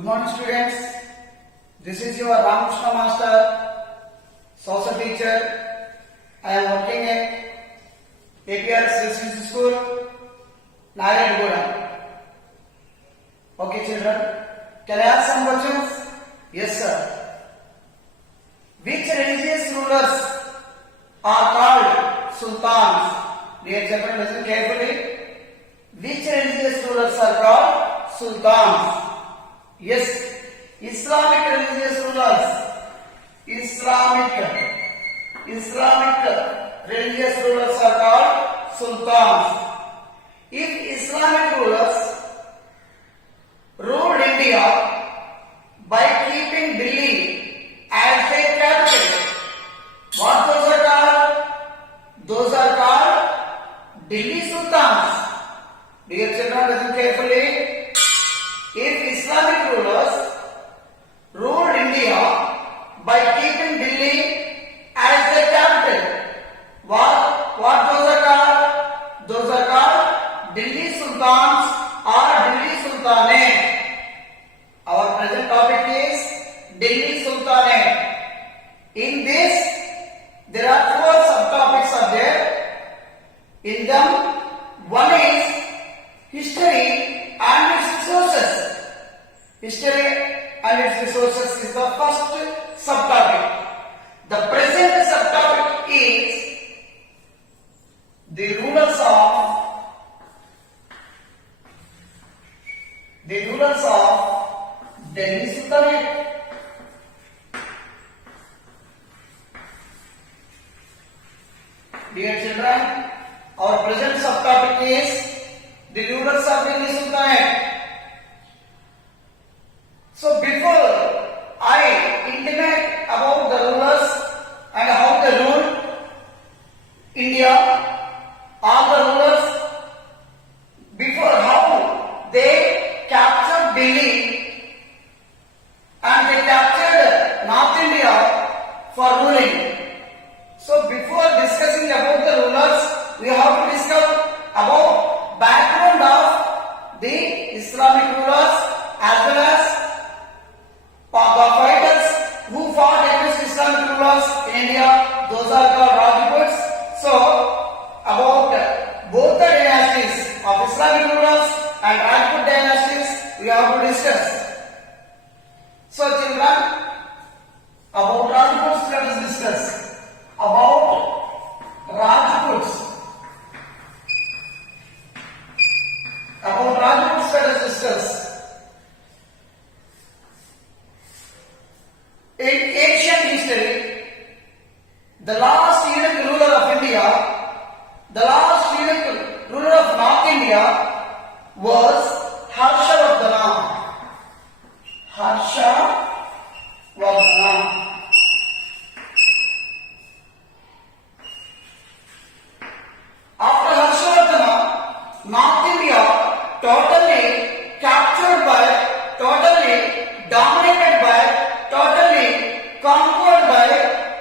Good morning students. This is your Ramakrishna Master, social teacher. I am working in APRS Residential School, Nayagura. Okay children, can I ask some questions? Yes sir. Which religious rulers are called sultans? Dear children, listen carefully. Which religious rulers are called sultans? Yes, Islamic religious rulers. Islamic religious rulers are called sultans. If Islamic rulers ruled India by keeping Delhi as their capital, what those are called? Those are called Delhi sultans. Dear children, listen carefully. If Islamic rulers ruled India by keeping Delhi as their capital, what those are called? Those are called Delhi Sultans or Delhi Sultanate. Our present topic is Delhi Sultanate. In this, there are four subtopics are there. In them, one is history and its resources. History and its resources is the first subtopic. The present subtopic is the rulers of Delhi Sultanate. Dear children, our present subtopic is the rulers of Delhi Sultanate. So before I intimate about the rulers and how they ruled India, all the rulers, before how they captured Delhi and they captured North India for ruling. So before discussing about the rulers, we have to discuss about background of the Islamic rulers as well as the fighters who fought against Islamic rulers in India. Those are called Rajputs. So about both the dynasties of Islamic rulers and Rajput dynasties we have to discuss. So children, about Rajputs let us discuss. About Rajputs. About Rajputs let us discuss. In ancient history, the last unique ruler of India, the last unique ruler of North India was Harshavardhana. Harshavardhana. After Harshavardhana, North India totally captured by, totally dominated by, totally conquered by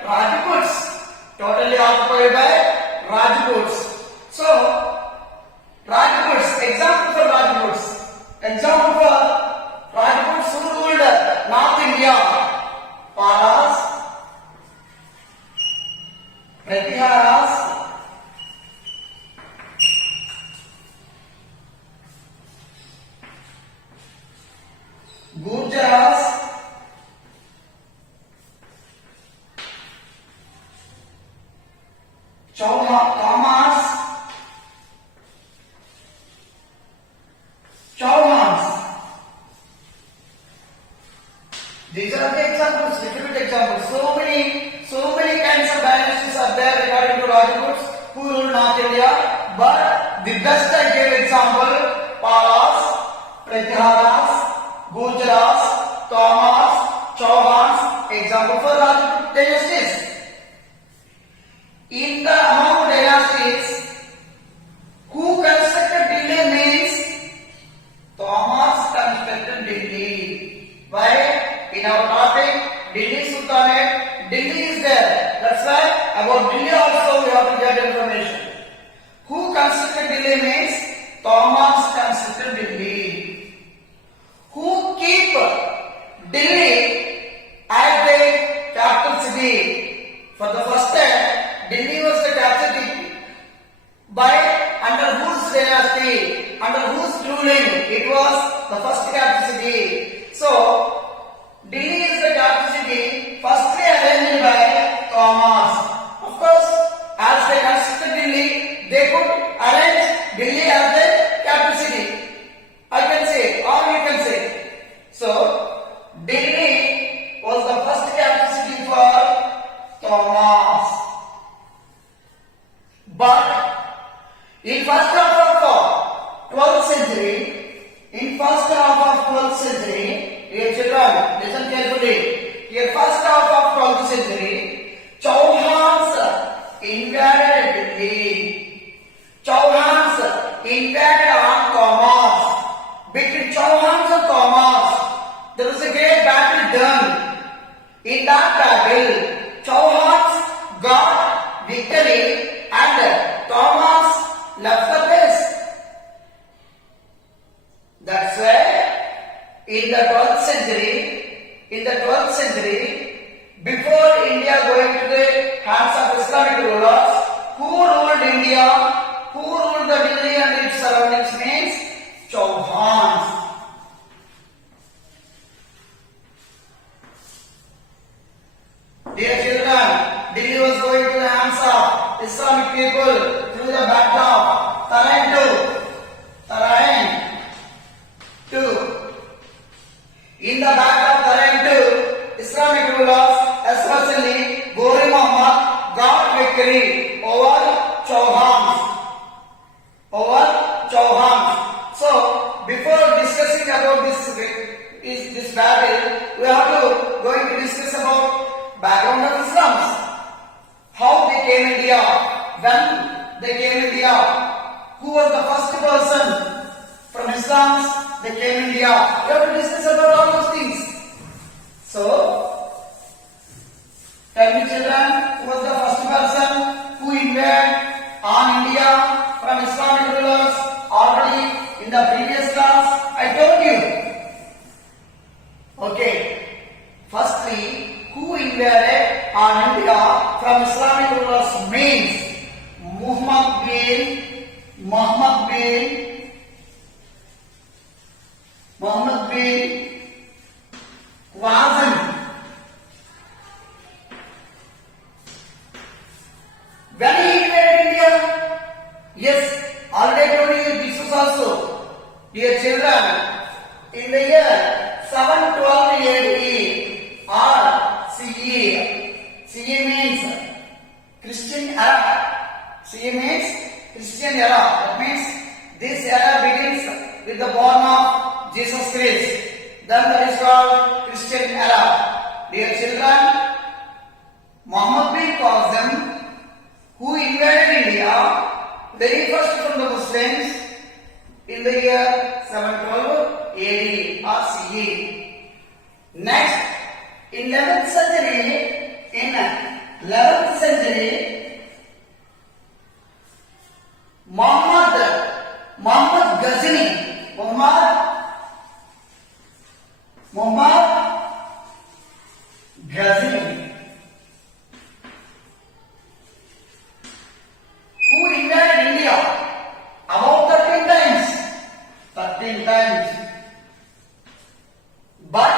Rajputs. Totally occupied by Rajputs. So, Rajputs, example for Rajputs. Example for Rajputs who ruled North India. Palas, Pratiharas, Gurjaras, Chauhans. These are the examples, little bit examples. So many kinds of dynasties are there regarding to Rajputs who ruled North India. But the best I gave example, Palas, Pratiharas, Gurjaras, Tomas, Chauhans, example for Rajput dynasties. In the among dynasties, who constructed Delhi means Thomas constructed Delhi. Why? In our topic, Delhi Sultanate, Delhi is there. That's why about Delhi also we have to get information. Who constructed Delhi means Thomas constructed Delhi. Who keep city. Under whose ruling? It was the first capital city. So, Delhi is the capital city, firstly arranged by Thomas. Of course, as they constructed Delhi, they could arrange Delhi as the capital city. I can say, or you can say. So, Delhi was the first capital city for Thomas. But in first half of 12th century, dear children, listen carefully. In first half of 12th century, Chauhans invaded Delhi. Chauhans invaded on Thomas. Between Chauhans and Thomas, there was a great battle done. In that battle, Chauhans got victory and Thomas left the place. That's why in the 12th century, before India going to the hands of Islamic rulers, who ruled India, who ruled the Delhi and its surroundings means Chauhans. Dear children, Delhi was going to the hands of Islamic people through the backdrop Tarain II. In the back of Tarain II, Islamic rulers, especially Ghori Muhammad, got victory over Chauhans. So, before discussing about this battle, we have to going to discuss about background of Islam. How they came India, when they came India, who was the first person from Islam they came India. We have to discuss about all those things. So, tell me children, who was the first person who invaded on India from Islamic rulers? Already in the previous class, I told you. Okay. Firstly, who invaded on India from Islamic rulers means Muhammad bin Qasim. When he invaded India? Yes, already told you this was also. Dear children, in the year 712 AD or CE. CE means Christian era. CE means Christian era. That means this era begins with the born of Jesus Christ. Then that is called Christian era. Dear children, Muhammad bin Qasim, who invaded India very first from the Muslims in the year 712 AD or CE. Next, in 11th century, Muhammad Ghazni, who invaded India about 13 times. But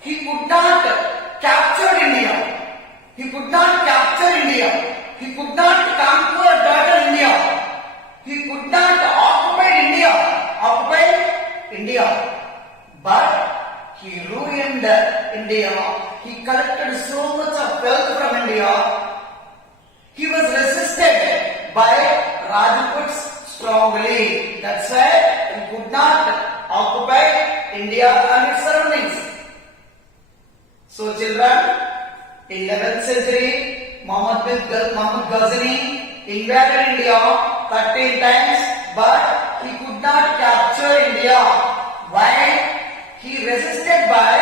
he could not capture India. He could not conquer total India. He could not occupy India. But he ruined India. He collected so much of wealth from India. He was resisted by Rajputs strongly. That's why he could not occupy India and its surroundings. So children, in 11th century, Muhammad Ghazni invaded India 13 times, but he could not capture India. Why? He resisted by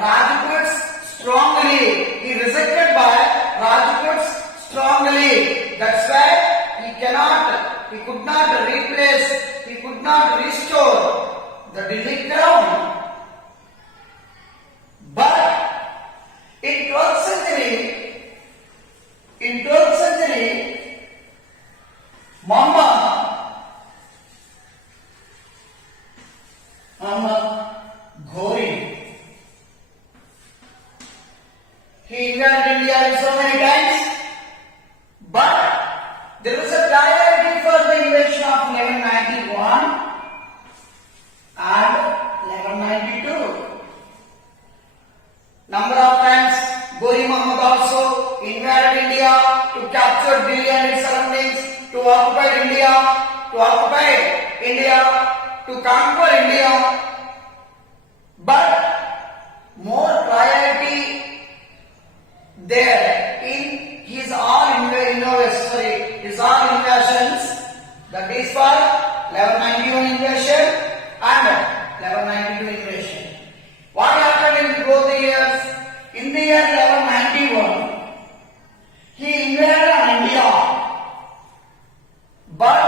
Rajputs strongly. That's why he could not replace, he could not restore the Delhi crown. But in 12th century, Muhammad Muhammad Ghori. He invaded India so many times, but there was a priority for the invasion of 1191 and 1192. Number of times Ghori Muhammad also invaded India to capture Delhi and its surroundings, to occupy India, to conquer India. But more priority there in his all invasions, that is for 1191 invasion and 1192 invasion. What happened in both the years? In the year 1191, he invaded on India, but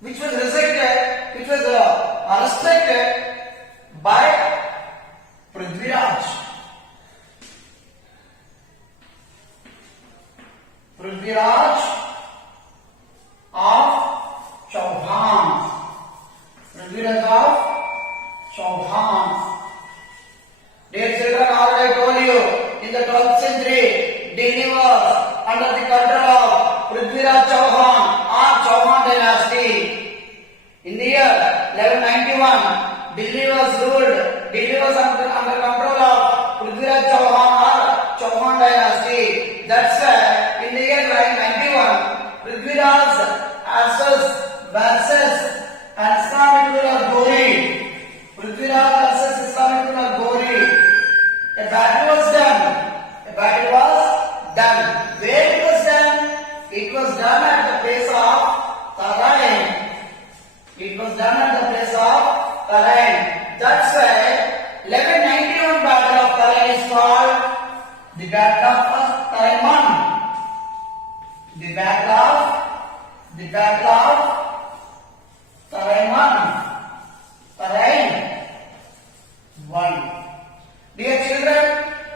which was restricted by Prithviraj. Prithviraj of Chauhan. Prithviraj of Chauhan. Dear children, already I told you, in the 12th century, Delhi was under the control of Prithviraj Chauhan or Chauhan dynasty. In the year 1191, Delhi was under control of Prithviraj Chauhan or Chauhan dynasty. That's why in the year 1191, Prithviraj versus Islamic ruler Ghori. Prithviraj versus Islamic ruler Ghori. A battle was done. Where it was done? It was done at the place of Tarain. That's why 1191 battle of Tarain is called the Battle of Tarain. The Battle of Tarain 1. Dear children,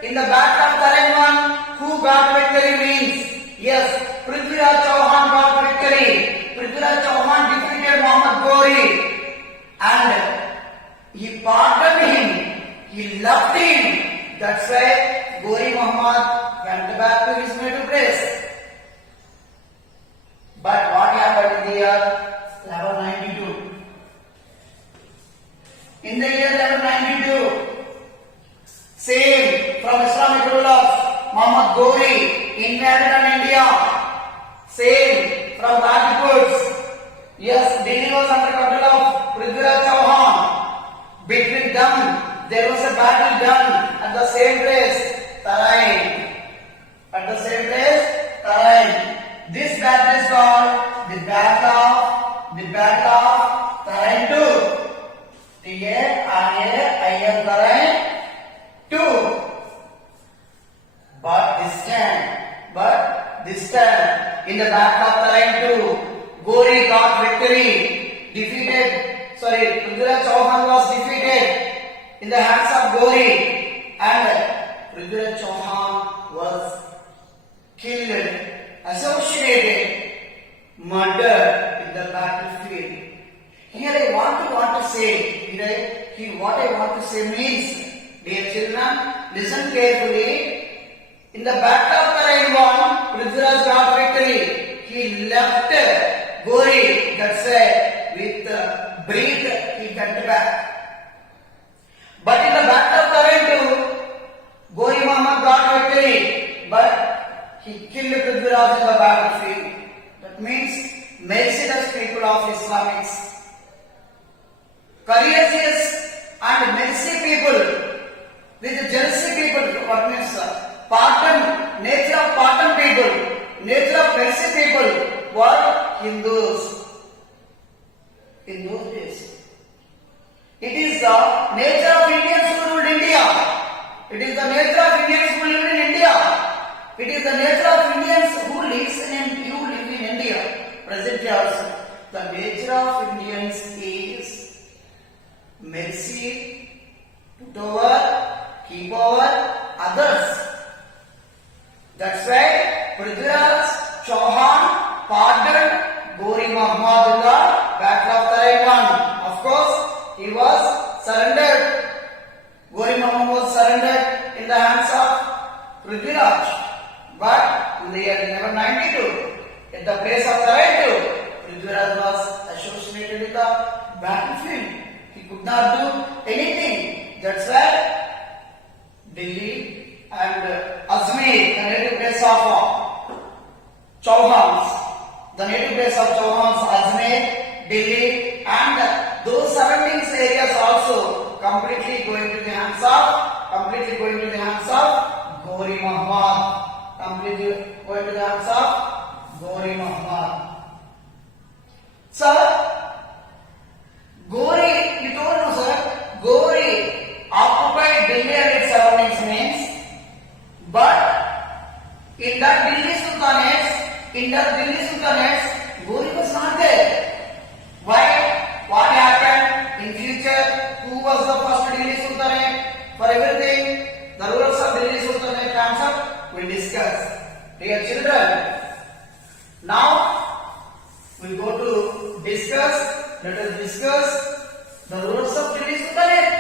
in the Battle of Tarain 1, who got victory means? Yes, Prithviraj Chauhan got victory. Prithviraj Chauhan defeated Muhammad Ghori and he pardoned him. He loved him. That's why Ghori Muhammad went back to his native place. But what happened in the year 1192? In the year 1192, same from Islamic rulers, Muhammad Ghori invaded on India. Same from Rajputs. Yes, Delhi was under control of Prithviraj Chauhan. Between them, there was a battle done at the same place, Tarain. This battle is called the Battle of Tarain 2. Tarain 2. But this time, in the Battle of Tarain 2, Ghori got victory. Prithviraj Chauhan was defeated in the hands of Ghori, and Prithviraj Chauhan was killed, associated, murdered in the battlefield. Here I want to say, what I want to say means, dear children, listen carefully. In the Battle of Tarain 1, Prithviraj got victory. He left Ghori, that's why with breath he went back. But in the Battle of Tarain 2, Ghori Muhammad got victory, but he killed Prithviraj in the battlefield. That means merciless people of Islamics. Courageous and mercy people with jealousy people, what means nature of pardon people, nature of mercy people were Hindus in those days. It is the nature of Indians who ruled India. It is the nature of Indians who live in India. It is the nature of Indians who live in India. Presently also, the nature of Indians is mercy, put over, keep over others. That's why Prithviraj Chauhan pardoned Ghori Muhammad in the Battle of Tarain 1. Of course, he surrendered. Gori Muhammad was surrendered in the hands of Prithviraj. But in the year 1192, at the place of surrender, Prithviraj was associated with the battlefield. He could not do anything. That's why Delhi and Ajmer, the native place of Chauhans, Ajmer, Delhi, and those surroundings areas also completely going to the hands of Gori Muhammad. Completely going to the hands of Gori Muhammad. Sir, Gori, you told no sir, Gori occupied Delhi and its surroundings means, but in that Delhi Sultanates, Gori was not there. Why? What happened in future? Who was the first Delhi Sultanate? For everything, the rulers of Delhi Sultanate comes up, we discuss. Dear children, now we go to discuss. Let us discuss the rulers of Delhi Sultanate.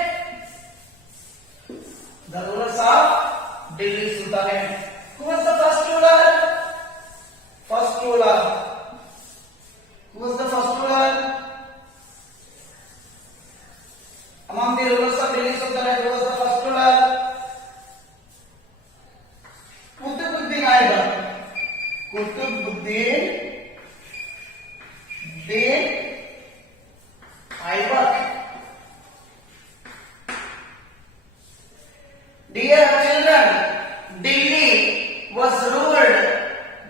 The rulers of Delhi Sultanate. Who was the first ruler? Who was the first ruler? Among the rulers of Delhi Sultanate, who was the first ruler? Qutbuddin Aibak. Qutbuddin Aibak. Dear children, Delhi was ruled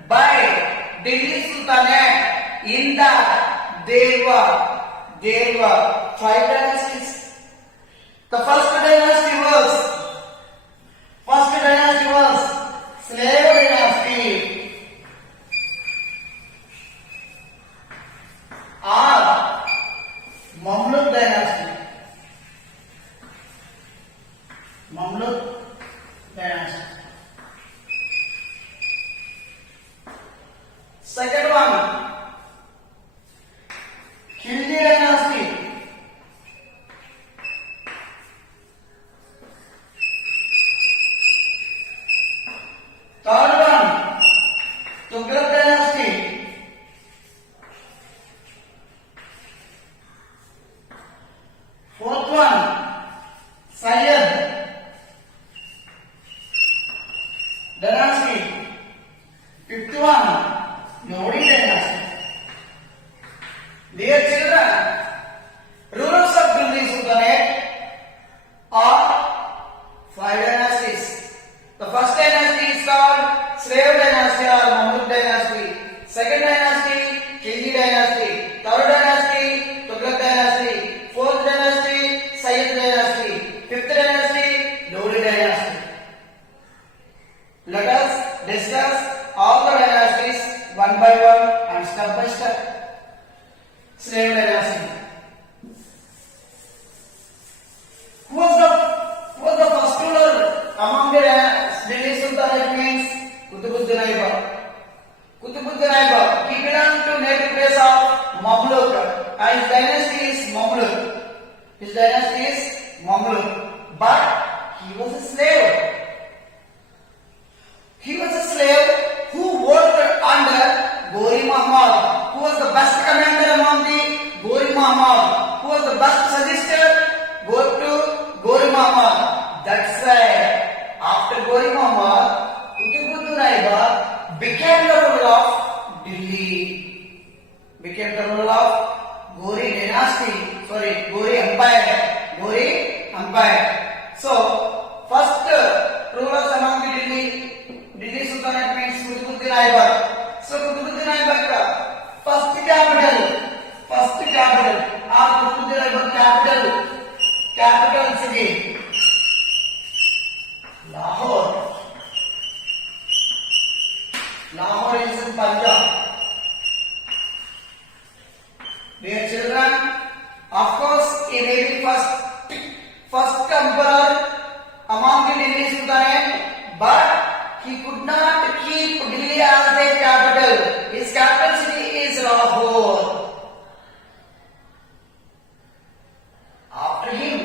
by Delhi Sultanate in the Deva 5 dynasties. The first dynasty was slave dynasty or Mamluk dynasty. Second one, Khilji dynasty. Third one, Tughlaq dynasty. Fourth one, Sayyid dynasty. Fifth one, Lodi dynasty. Dear children, rulers of Delhi Sultanate are 5 dynasties. The first dynasty is called Slave dynasty or Mamluk dynasty. Second dynasty, Khilji dynasty. Third dynasty, Tughlaq dynasty. Fourth dynasty, Sayyid dynasty. Fifth dynasty, Lodi dynasty. Let us discuss all the dynasties one by one and step by step. Slave dynasty. Who was the first ruler among the Delhi Sultanate means Qutbuddin Aibak. Qutbuddin Aibak, he belonged to native place of Mamluk and his dynasty is Mamluk. But he was a slave. Who worked under Gori Muhammad, who was the best commander among the Gori Muhammad, who was the best suggestor, go to Gori Muhammad. That's why after Gori Muhammad, Qutbuddin Aibak became the ruler of Delhi, became the ruler of Gori dynasty, Gori Empire. So, first rulers among the Delhi Sultanate means Qutbuddin Aibak. So, Qutbuddin Aibak, first capital, Qutbuddin Aibak capital city, Lahore. Lahore is in Punjab. Dear children, of course, he may be first emperor among the Delhi Sultanate, but he could not keep Delhi as their capital. His capital city is Lahore. After him,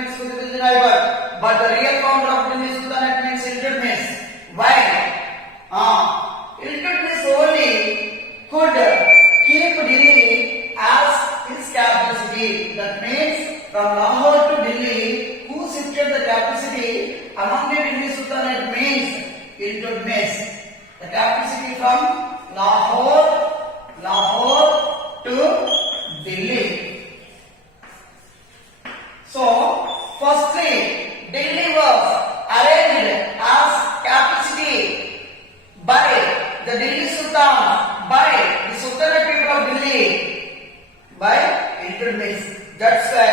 means Qutb Uddin, but the real founder of Delhi Sultanate means Iltutmish. Why? Iltutmish only could keep Delhi as his capital city. That means from Lahore to Delhi, who shifted the capital city among the Delhi Sultanate means Iltutmish. The capital city from Lahore to Delhi. So, firstly, Delhi was arranged as capital city by the Delhi Sultan, by the Sultanate people of Delhi, by Iltutmish. That's why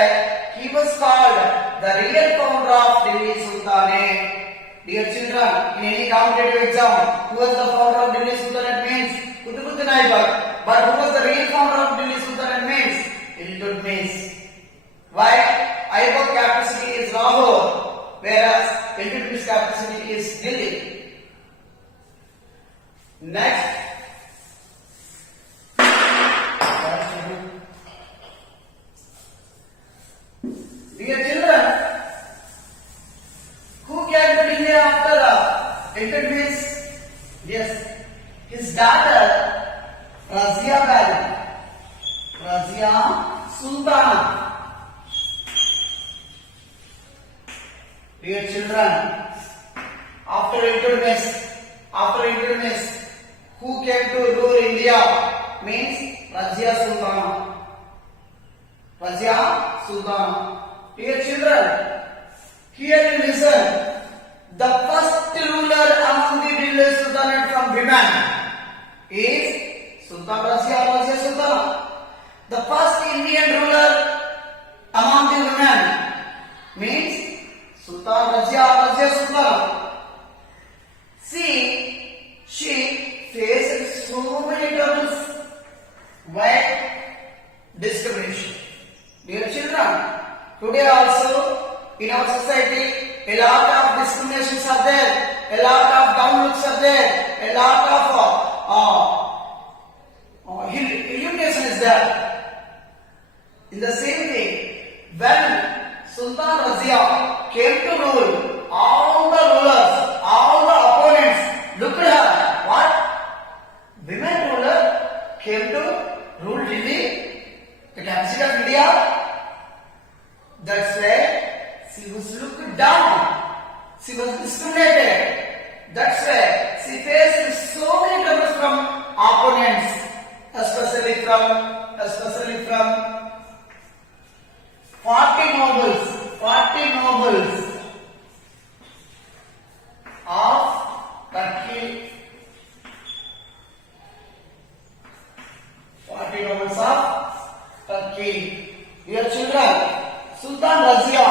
he was called the real founder of Delhi Sultanate. Dear children, in any competitive exam, who was the founder of Delhi Sultanate means Qutb Uddin Aibak, but who was the real founder of Delhi Sultanate means Iltutmish. Why? Aibak capital city is Lahore, whereas Iltutmish capital city is Delhi. Next. Dear children, who came to Delhi after Iltutmish? Yes, his daughter Razia Begum, Razia Sultana. Dear children, after Iltutmish, who came to rule India means Razia Sultana. Razia Sultana. Dear children, here you listen. The first ruler among the Delhi Sultanate from women is Sultan Razia Sultana. The first Indian ruler among the women means Sultan Razia Sultana. See, she faced so many troubles. Why? Discrimination. Dear children, today also in our society, a lot of discriminations are there, a lot of down looks are there, a lot of humiliation is there. In the same way, when Sultan Razia came to rule, all the rulers, all the opponents looked at her. What? Women ruler came to rule Delhi, the capital city of India. That's why she was looked down. She was discriminated. That's why she faced so many troubles from opponents, especially from 40 nobles of Turkey. 40 nobles of Turkey. Dear children, Sultan Razia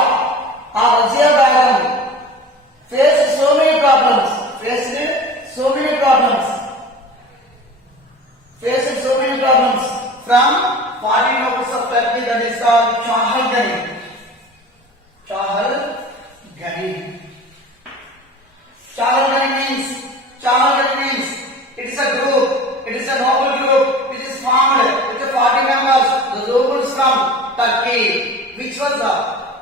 Begum faced so many problems. From 40 nobles of Turkey, that is called Chahal Gani. Chahal means it is a group, it is a noble group which is formed with the 40 members, the nobles from Turkey, which was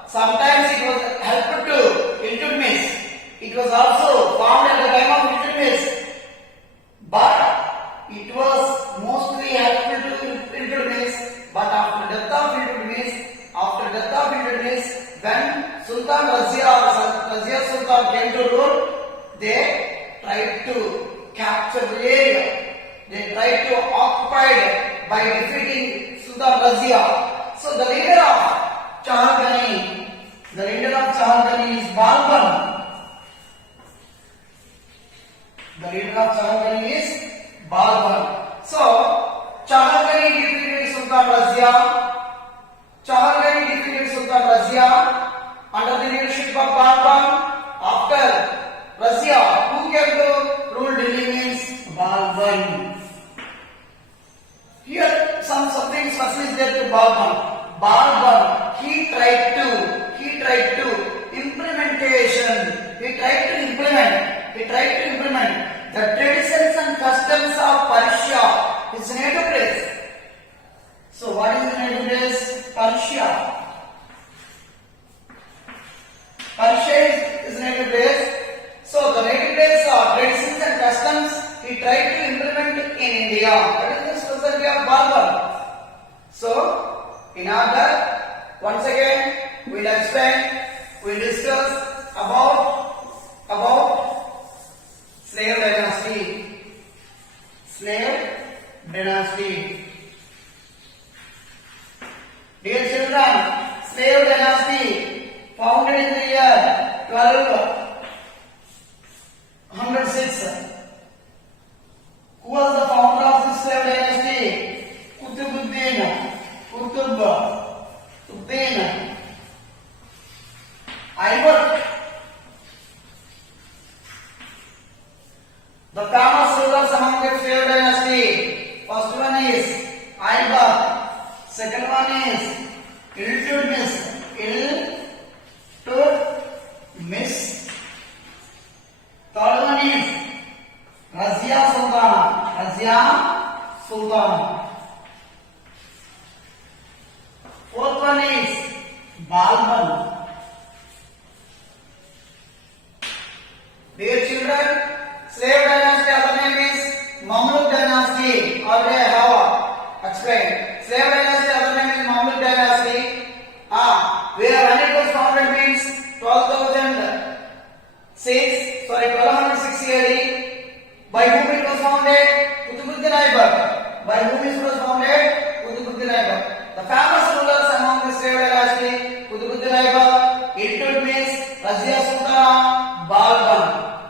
sometimes it was helpful to Iltutmish. It was also formed at the time of Iltutmish, but it was mostly helpful to Iltutmish. But after death of Iltutmish, when Sultan Razia Sultan came to rule, they tried to capture the area. They tried to occupy it by defeating Sultan Razia. So the leader of Chahal Gani is Balban. So Chahal Gani defeated Sultan Razia under the leadership of Balban. After Razia, who came to rule Delhi means Balban. Here some things is there to Balban. Balban, he tried to implement the traditions and customs of Persia, his native place. So what is the native place? Persia. Persia is his native place. So the native place of traditions and customs he tried to implement in India. That is the specialty of Balban. So in order, once again we will explain, we will discuss about slave dynasty. Slave dynasty. Dear children, slave dynasty founded in the year 1206. Who was the founder of this slave dynasty? Qutbuddin. Aibak. The famous rulers among the slave dynasty. First one is Aibak. Second one is Iltutmish. Third one is Razia Sultana. Fourth one is Balban. Dear children, slave dynasty other name is Mamluk dynasty. Already I have explained. Slave dynasty other name is Mamluk dynasty. Where when it was founded means 1206 AD. By whom it was founded? Qutbuddin Aibak. By whom it was founded? Qutbuddin Aibak. The famous rulers among the slave dynasty: Qutbuddin Aibak, Iltutmish, Razia Sultana, Balban.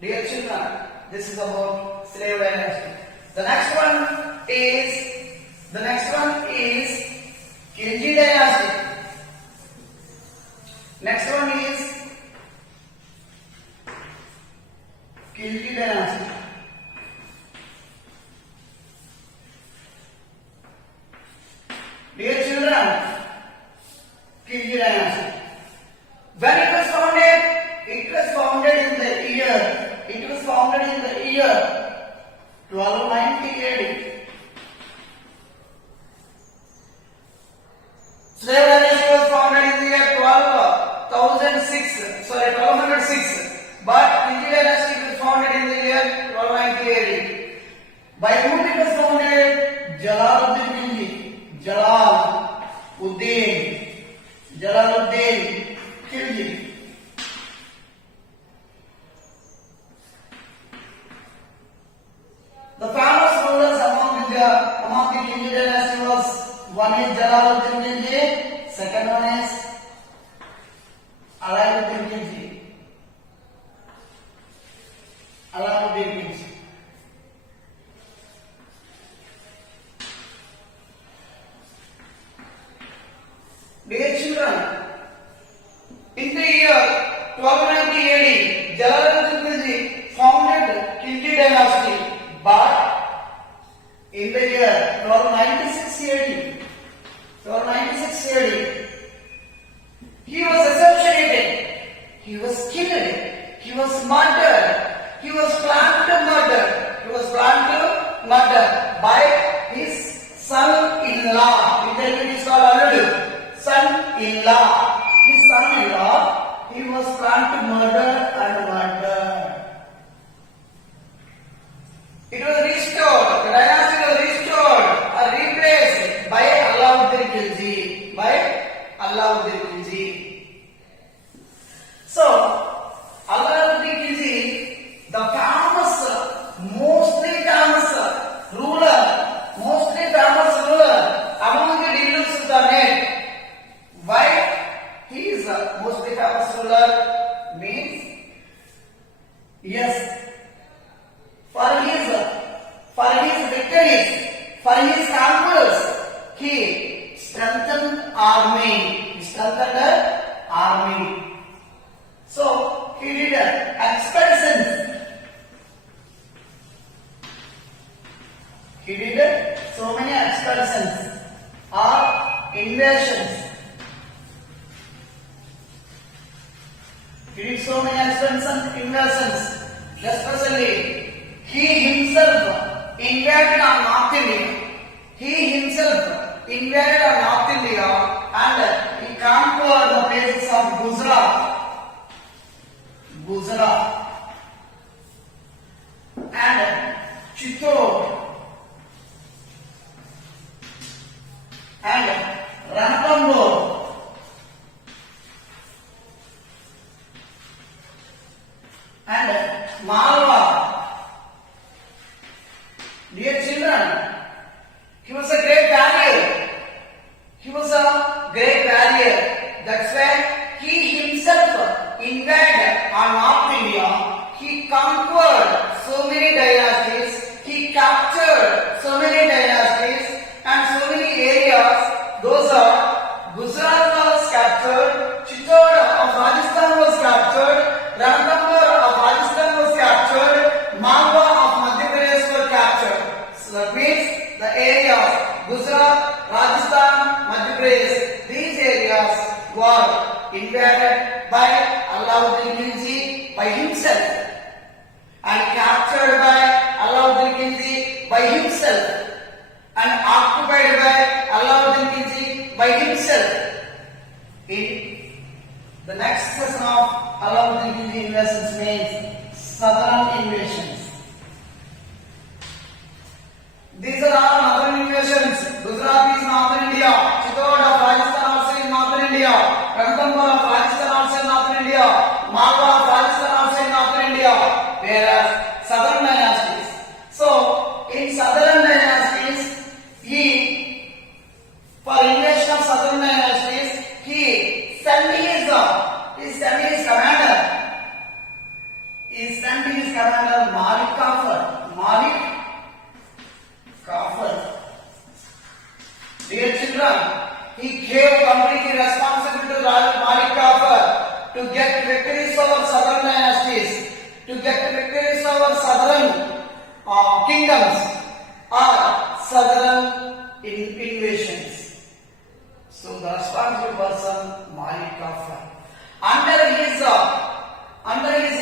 Dear children, this is about slave dynasty. The next one is Khilji dynasty. Next one is Khilji dynasty. Dear children, Khilji dynasty. When it was founded? It was founded in the year 1290 AD. Slave dynasty was founded in the year 1206. But Khilji dynasty was founded in the year 1290 AD. By whom it was founded? Jalaluddin Khilji. Jalaluddin Khilji. The famous rulers among the Khilji dynasty was one is Jalaluddin Khilji, second one is Alauddin Khilji. Dear children, in the year 1290 AD, Jalaluddin Khilji founded Khilji dynasty, but in the year 1296 AD, he was assassinated, he was killed, he was murdered, he was planned to murder by his son-in-law. In Telugu it is called Alludu. Son-in-law. His son-in-law, he was planned to murder. It was restored, the dynasty was restored or replaced by Alauddin Khilji. So, Alauddin Khilji, the mostly famous ruler among the Delhi Sultanate. Why he is the mostly famous ruler means, yes, for his victories, for his conquests, he strengthened army. So he did expeditions. He did so many expeditions or invasions. He did so many expeditions, invasions. Especially, he himself invaded on North India. And he conquered the places of Gujarat, and Chittor, and Ranthambore, and Malwa. Dear children, he was a great warrior. He was a great warrior. That's why he himself invaded our North India. He conquered so many dynasties. He captured so many dynasties and so many areas. Those are Gujarat was captured, Chittor of Rajasthan was captured, Ranthambore of Rajasthan was captured, Malwa of Madhya Pradesh was captured. So that means the areas Gujarat, Rajasthan, Madhya Pradesh, these areas were invaded by Alauddin Khilji by himself and captured by Alauddin Khilji by himself and occupied by Alauddin Khilji by himself. In the next session of Alauddin Khilji invasions means southern invasions. These are all northern invasions. Gujarat is northern India. Chittor of Rajasthan also in northern India. Ranthambore of Rajasthan also in northern India. Malwa of Rajasthan also in northern India. Whereas southern dynasties. So, in southern dynasties, for invasion of southern dynasties, he sent his commander Malik Kafur. Dear children, he gave completely responsibility to Malik Kafur to get victories over southern dynasties, to get victories over southern kingdoms or southern invasions. So the responsible person Malik Kafur. Under his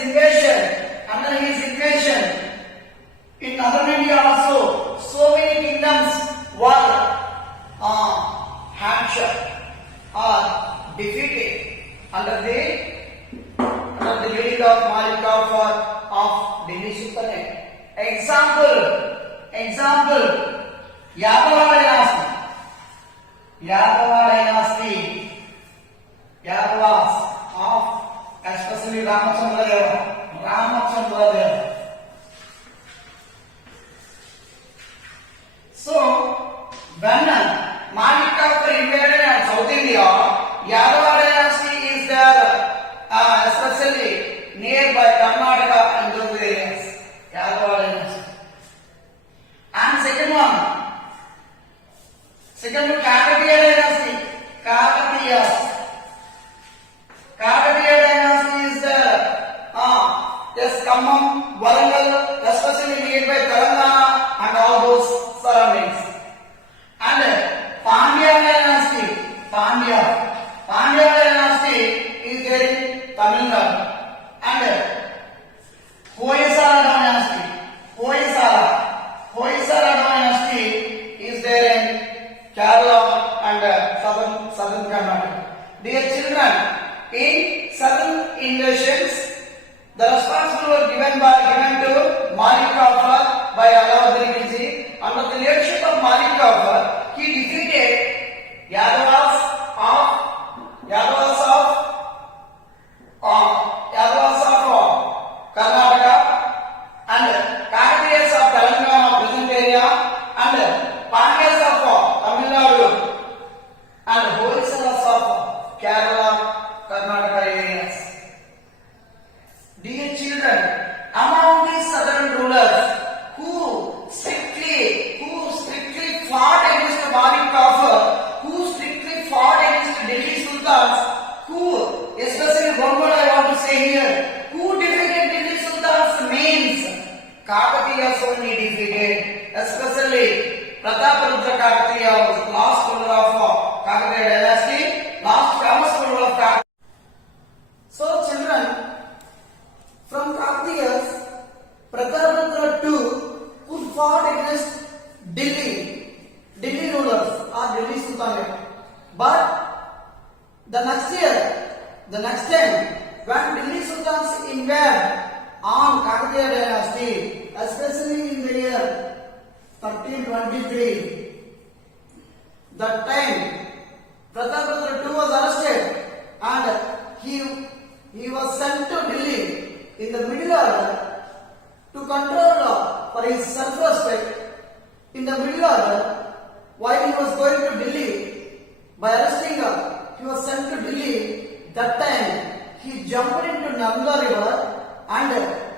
invasion, in northern India also, so many kingdoms were captured or defeated under the leading of Malik Kafur of Delhi Sultanate. Example, Yadava dynasty, Yadavas of especially Ramachandra Deva. So, when Malik Kafur invaded South India, Yadava dynasty is there, especially nearby Karnataka and those areas. Yadava dynasty. And second one, Kakatiya dynasty. Kakatiya dynasty is there. Yes, Khammam, Warangal, especially nearby Telangana and all those surroundings. And Pandya dynasty is there in Tamil Nadu. And Hoysala dynasty is there in Kerala and southern Karnataka. Dear children, in southern invasions, the responsibility was given to Malik Kafur by Alauddin Khilji. Under the leadership of Malik Kafur, he defeated Yadavas of Karnataka and Kakatiyas of Telangana present area and Pandyas of Tamil Nadu and Hoysalas of Kerala, Karnataka areas. Dear children, among these southern rulers who strictly fought against Malik Kafur, who strictly fought against Delhi Sultans, who, especially one word I want to say here, who defeated Delhi Sultans means Kakatiyas only defeated, especially Prataparudra Kakatiya was the last ruler of Kakatiya dynasty, last famous ruler of Kakatiya. So children, from Kakatiyas, Prataparudra II, who fought against Delhi rulers or Delhi Sultanate. But the next year, the next time when Delhi Sultans invaded on Kakatiya dynasty, especially in the year 1323, that time Prataprutra II was arrested and he was sent to Delhi in the middle order to control for his self-respect. In the middle order, while he was going to Delhi, by arresting her, he was sent to Delhi. That time, he jumped into Narmada river and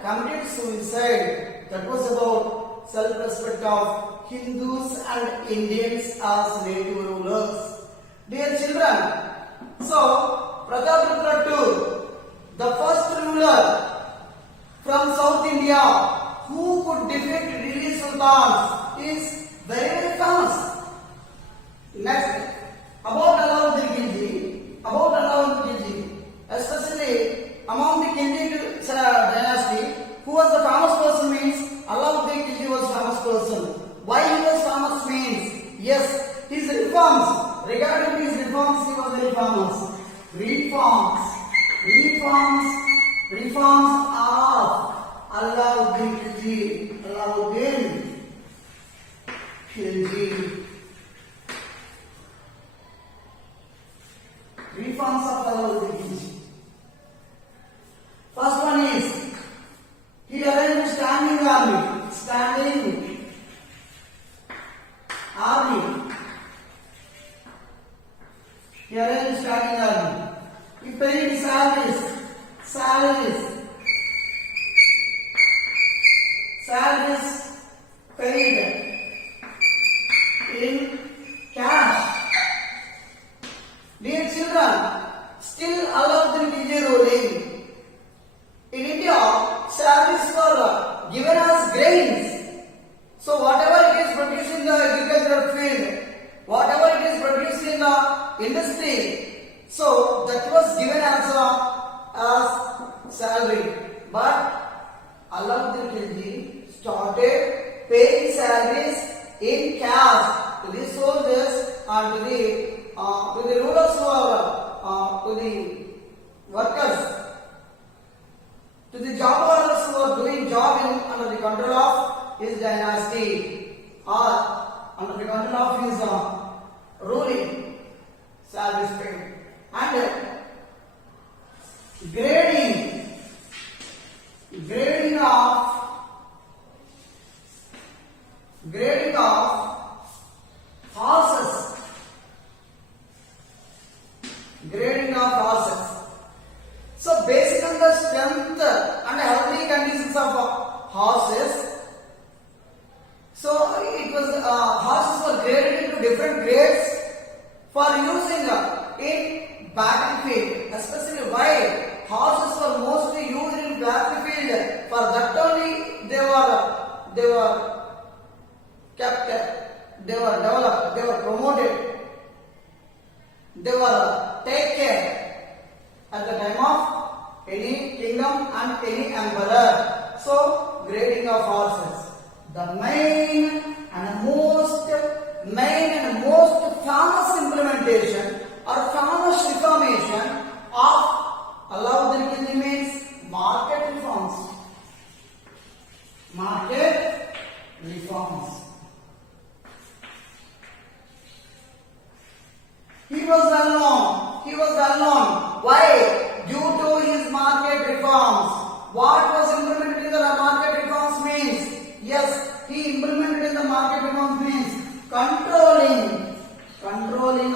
committed suicide. That was about self-respect of Hindus and Indians as native rulers. Dear children, so Prataprutra II, the first ruler from South India who could defeat Delhi Sultans, is very, very famous. Next, about Alauddin Khilji, especially among the Khilji dynasty, who was the famous person means Alauddin Khilji was famous person. Why he was famous means, yes, his reforms, regarding his reforms, he was very famous. Reforms of Alauddin Khilji. Reforms of Alauddin Khilji. First one is, he arranged standing army. He arranged standing army. He paid salaries paid in cash. Dear children, still Alauddin Khilji ruling. In India, salaries were given as grains. So whatever it is produced in the agricultural field, whatever it is produced in the industry, so that was given as salary. But Alauddin Khilji started paying salaries in cash to the soldiers and to the rulers who are to the workers, to the job holders who are doing job under the control of his dynasty or under the control of his ruling, salaries paid. And grading of horses. So based on the strength and healthy conditions of horses, so it was horses were graded into different grades for using in battlefield. Especially why horses were mostly used in battlefield. For that only they were kept, they were developed, they were promoted, they were taken care at the time of any kingdom and any emperor. So grading of horses, the main and most famous implementation or famous reformation of Alauddin Khilji means market reforms. He was well known. Why? Due to his market reforms. What was implemented in the market reforms means? Yes, he implemented in the market reforms means controlling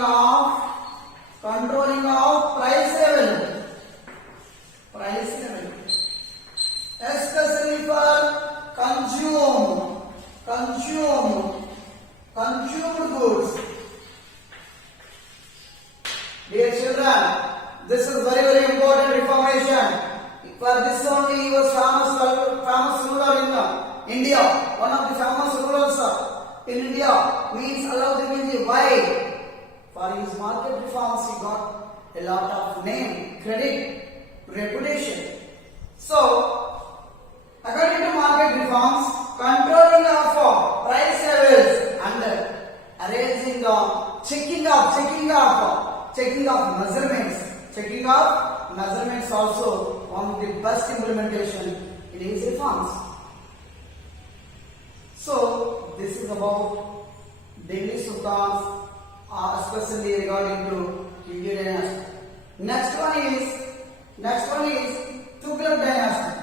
of price level, especially for consumed goods. Dear children, this is very, very important reformation. For this only he was famous ruler in India. One of the famous rulers in India means Alauddin Khilji. Why? For his market reforms he got a lot of name, credit, reputation. So, according to market reforms, controlling of price levels and checking of measurements also on the best implementation in his reforms. So this is about Delhi Sultans, especially regarding to Gilgit dynasty. Next one is Tughlaq dynasty.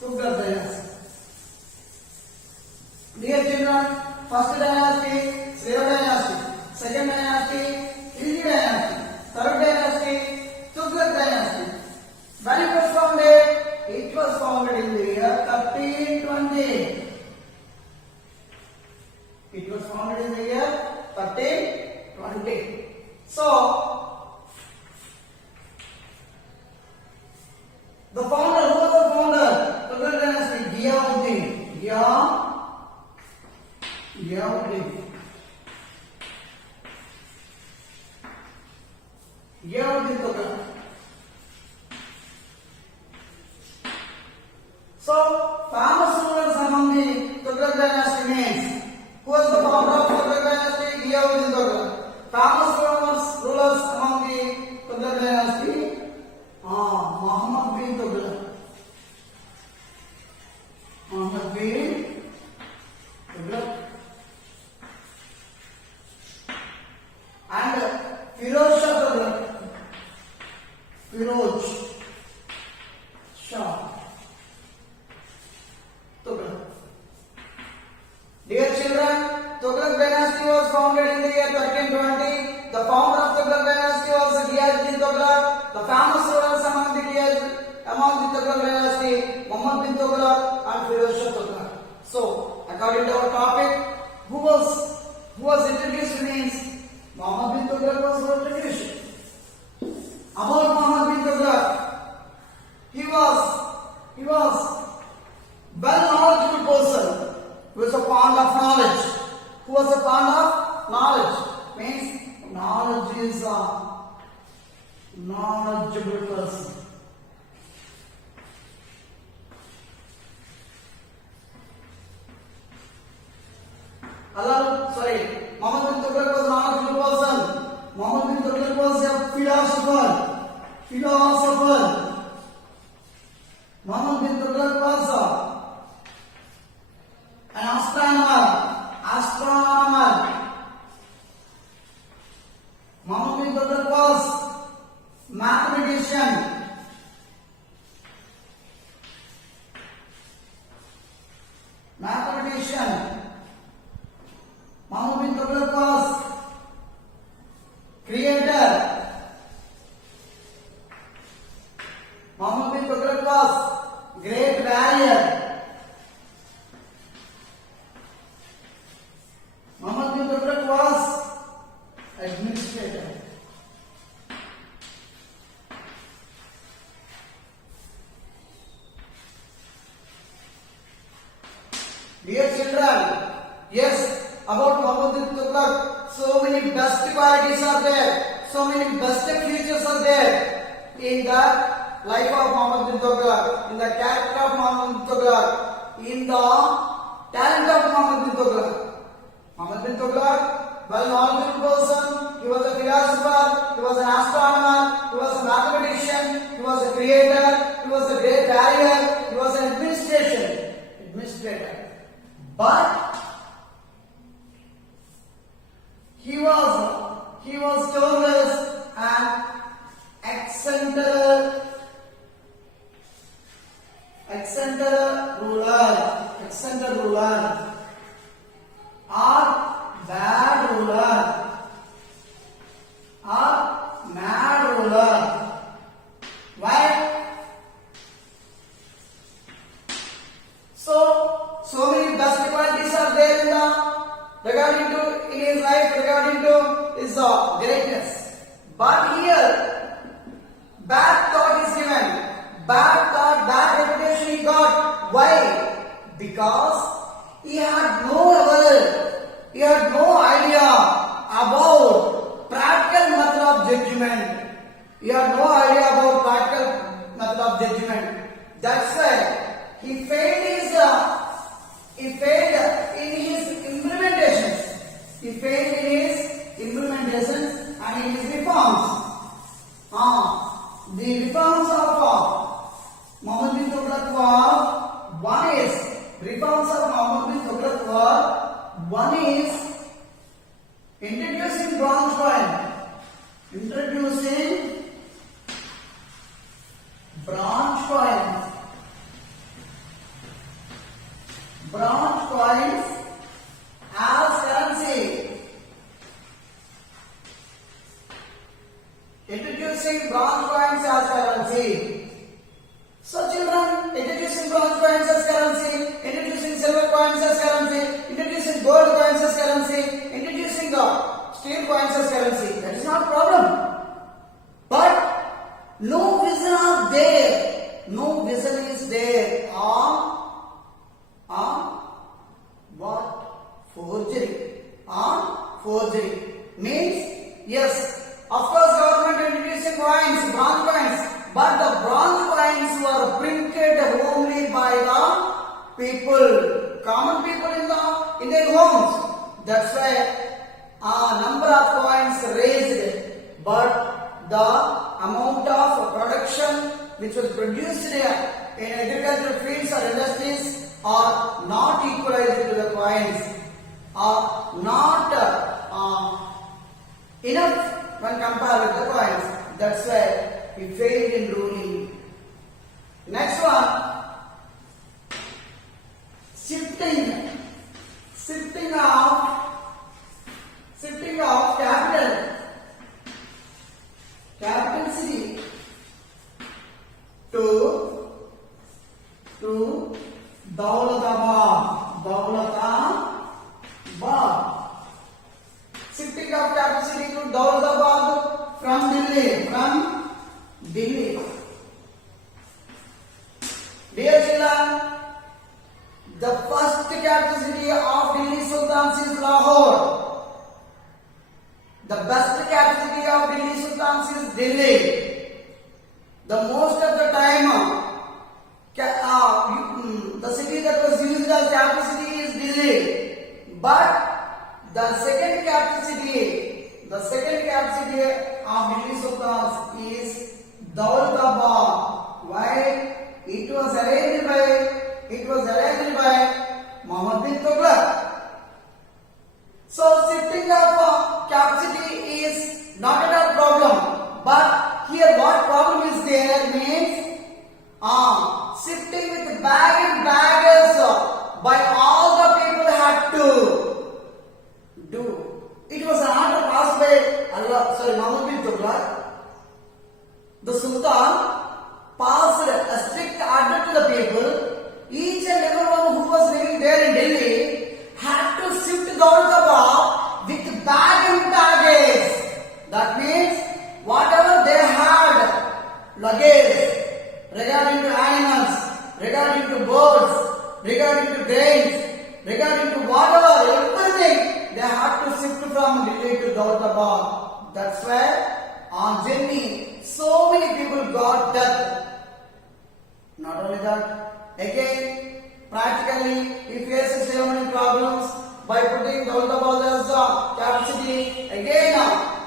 Tughlaq dynasty. Dear children, first dynasty, Srira dynasty. Second dynasty, Khilji dynasty. Third dynasty, Tughlaq dynasty. When it was founded? It was founded in the year 1320. It was founded in the year 1320. So, the founder, who was the founder? Tughlaq dynasty, Ghiyauddin. Ghiyauddin Tughlaq. So, famous rulers among the Tughlaq dynasty names. Who was the founder of Tughlaq dynasty? Ghiyauddin Tughlaq. Famous rulers among the Tughlaq dynasty? Muhammad bin Tughlaq. Muhammad bin Tughlaq. And Firoz Shah Tughlaq. Firoz Shah Tughlaq. Dear children, Tughlaq dynasty was founded in the year 1320. The founder of Tughlaq dynasty was Ghiyauddin Tughlaq. The famous rulers among the Tughlaq dynasty, Muhammad bin Tughlaq and Firoz Shah Tughlaq. So, according to our topic, who was introduced means Muhammad bin Tughlaq was introduced. About Muhammad bin Tughlaq, he was well knowledgeable person. He was a fond of knowledge. Who was a fond of knowledge? Means knowledge is a knowledgeable person. Muhammad bin Tughlaq was a knowledgeable person. Muhammad bin Tughlaq was a philosopher. Muhammad bin Tughlaq was an astronomer. Muhammad bin Tughlaq was mathematician. Muhammad bin Tughlaq was creator. Muhammad bin Tughlaq was great warrior. Muhammad bin Tughlaq was administrator. Dear children, yes, about Muhammad bin Tughlaq, so many best qualities are there, so many best features are there in the life of Muhammad bin Tughlaq, in the character of Muhammad bin Tughlaq, in the talent of Muhammad bin Tughlaq. Muhammad bin Tughlaq, well knowledgeable person, he was a philosopher, he was an astronomer, he was a mathematician, he was a creator, he was a great warrior, he was an administrator. But he was told as an eccentric ruler, or bad ruler, or mad ruler. Why? So many best qualities are there in his life regarding to his greatness. But here, bad thought is given. Bad reputation he got. Why? Because he had no idea about practical method of judgment. That's why he failed in his implementations and in his reforms. reforms of Muhammad bin Tughlaq were, one is introducing bronze coin. Introducing bronze coins. Bronze coins as currency. Introducing bronze coins as currency. So children, introducing bronze coins as currency, introducing silver coins as currency, introducing gold coins as currency, introducing steel coins as currency. That is not a problem. But no vision are there. No vision is there on what? Forgery. On forgery. Means, yes, of course government introducing coins, bronze coins, but the bronze coins were printed only by the people, common people in their homes. That's why a number of coins raised, but the amount of production which was produced in agricultural fields or industries are not equalized to the coins, are not enough when compared with the coins. That's why he failed in ruling. Next one, shifting of capital city to Daulatabad. Shifting of capital city to Daulatabad from Delhi. Dear children, the first capital city of Delhi Sultans is Lahore. The best capital city of Delhi Sultans is Delhi. The most of the time, the city that was used as capital city is Delhi. But the second capital city of Delhi Sultans is Daulatabad. Why? It was arranged by Muhammad bin Tughlaq. So shifting of capacity is not a problem. But here what problem is there means shifting with bag and baggers by all the people had to do. It was an order passed by Muhammad bin Tughlaq. The Sultan passed a strict order to the people. Each and everyone who was living there in Delhi had to shift Daulatabad with bag and baggage. That means whatever they had, luggage, regarding to animals, regarding to birds, regarding to grains, regarding to whatever, everything, they had to shift from Delhi to Daulatabad. That's why on journey, so many people got death. Not only that, again, practically, he faces so many problems by putting Daulatabad as the capacity. Again,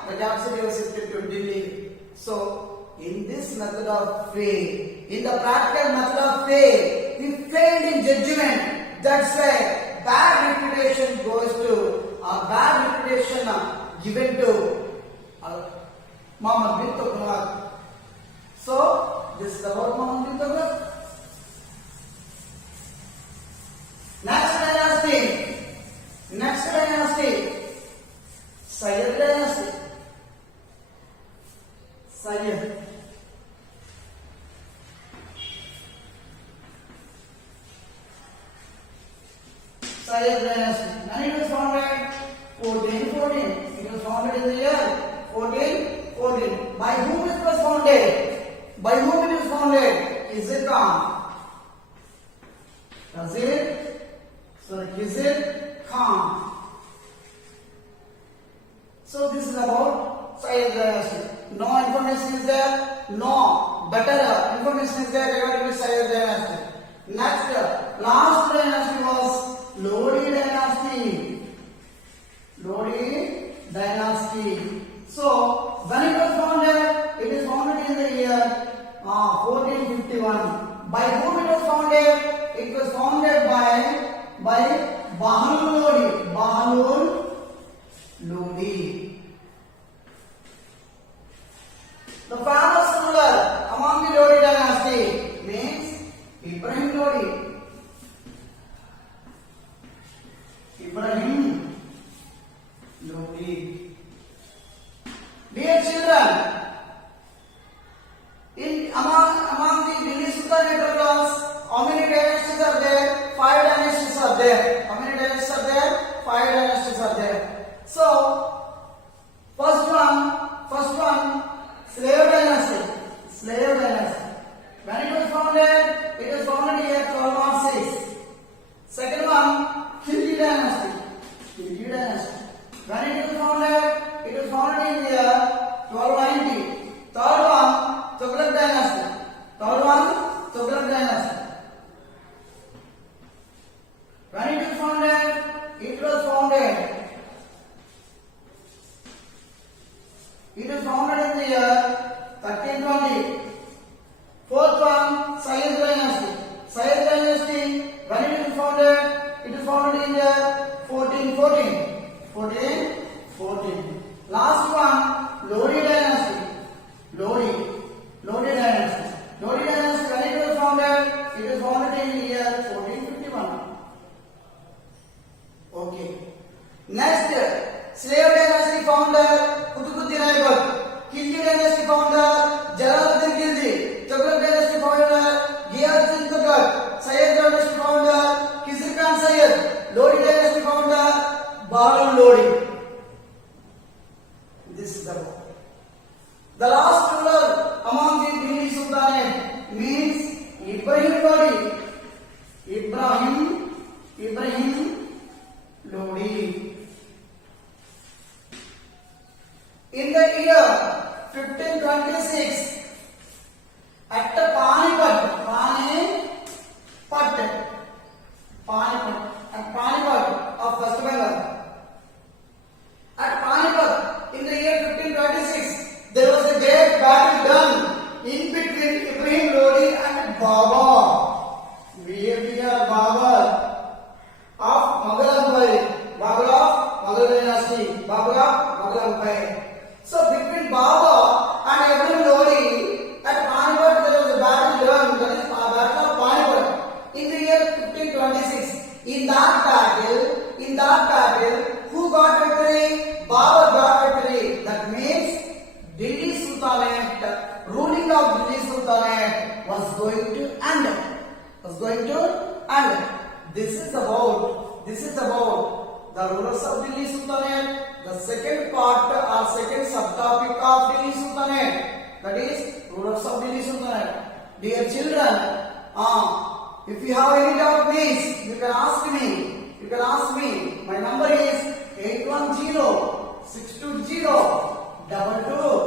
the capacity was shifted to Delhi. So, in this method of faith, in the practical method of faith, he failed in judgment. That's why bad reputation goes to, bad reputation given to Muhammad bin Tughlaq. So, this is about Muhammad bin Tughlaq. Next dynasty, Sayyid dynasty. Sayyid dynasty. And it was founded 1414. It was founded in the year 1414. By whom it was founded? Khizr Khan. Khizr Khan. So this is about Sayyid dynasty. No information is there. No better information is there regarding the Sayyid dynasty. Next, last dynasty was Lodi dynasty. So when it was founded, it is founded in the year 1451. By whom it was founded? It was founded by by Bahlul Lodi. Bahlul Lodi. The famous ruler among the Lodi dynasty means Ibrahim Lodi. Ibrahim Lodi. Dear children, among the Delhi Sultanate rulers, how many dynasties are there? 5 dynasties are there. How many dynasties are there? 5 dynasties are there. So, first one, slave dynasty. Slave dynasty. When it was founded in year 1206. Second one, Khilji dynasty. Khilji dynasty. When it was founded in year 1290. Third one, Tughlaq dynasty. Tughlaq dynasty. When it was founded in the year 1320. Fourth one, Sayyid dynasty. Sayyid dynasty, when it was founded in year 1414. Last one, Lodi dynasty. Lodi dynasty. Lodi dynasty, when it was founded in year 1451. Okay. Next, slave dynasty founder Qutbuddin Aibak. Khilji dynasty founder Jalaluddin Khilji. Tughlaq dynasty founder Ghiyazuddin Tughlaq. Sayyid dynasty founder Khizr Khan Sayyid. Lodi dynasty founder Bahlul Lodi. This is the book. The last ruler among the Delhi Sultanate means Ibrahim Lodi. Ibrahim Lodi. In the year 1526, at Panipat of West Bengal. At Panipat, in the year 1526, there was a great battle done in between Ibrahim Lodi and Babur. Babur of Mughal Empire. Babur of Mughal dynasty. Babur of Mughal Empire. So between Babur and Ibrahim Lodi, at Panipat there was a battle done, that is Battle of Panipat, in the year 1526. In that battle, who got victory? Babur got victory. That means Delhi Sultanate, ruling of Delhi Sultanate was going to end. This is about the rulers of Delhi Sultanate, the second part or second subtopic of Delhi Sultanate, that is rulers of Delhi Sultanate. Dear children, if you have any doubt, please you can ask me. My number is 810-620-22.